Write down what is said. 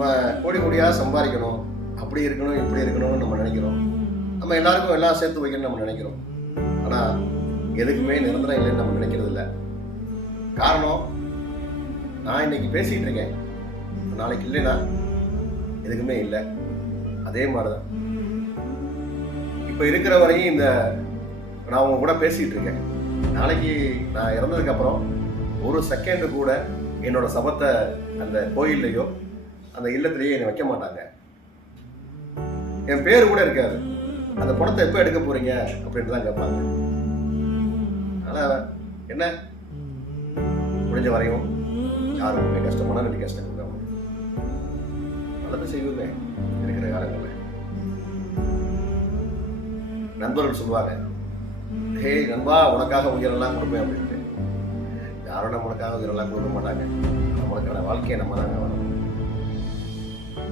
நம்ம கோடி கோடியாக சம்பாதிக்கணும், அப்படி இருக்கணும் இப்படி இருக்கணும்னு நம்ம நினைக்கிறோம். நம்ம எல்லாருக்கும் எல்லாம் சேர்த்து வைக்கணும்னு நம்ம நினைக்கிறோம். ஆனால் எதுக்குமே நிரந்தரம் இல்லைன்னு நம்ம நினைக்கிறது இல்லை. காரணம், நான் இன்னைக்கு பேசிகிட்டு இருக்கேன், நாளைக்கு இல்லைன்னா எதுக்குமே இல்லை. அதே மாதிரி தான் இப்போ இருக்கிற வரையும் இந்த நான் உங்க கூட பேசிகிட்டு இருக்கேன். நாளைக்கு நான் இறந்ததுக்கப்புறம் ஒரு செகண்டு கூட என்னோட சபத்தை அந்த கோயில்லையோ அந்த இல்லத்திலேயோ என்னை வைக்க மாட்டாங்க. என் பேர் கூட இருக்காது. அந்த படத்தை எப்போ எடுக்க போறீங்க அப்படின்ட்டு தான் கேட்பாங்க. ஆனால் என்ன, முடிஞ்ச வரையும் யாருக்குமே கஷ்டமான ரெண்டு கஷ்டம் கொடுக்காம நல்லது செய்வோமே இருக்கிற காலங்களில். நண்பர்கள் சொல்லுவாங்க, ஹே நண்பா, உனக்காக உயிரெல்லாம் கொடுப்பேன் அப்படின்ட்டு. யாரும் நம்மளுக்காக உயிரெல்லாம் கொடுக்க மாட்டாங்க. நம்மளுக்கான வாழ்க்கையை நம்ம தாங்க வரணும்.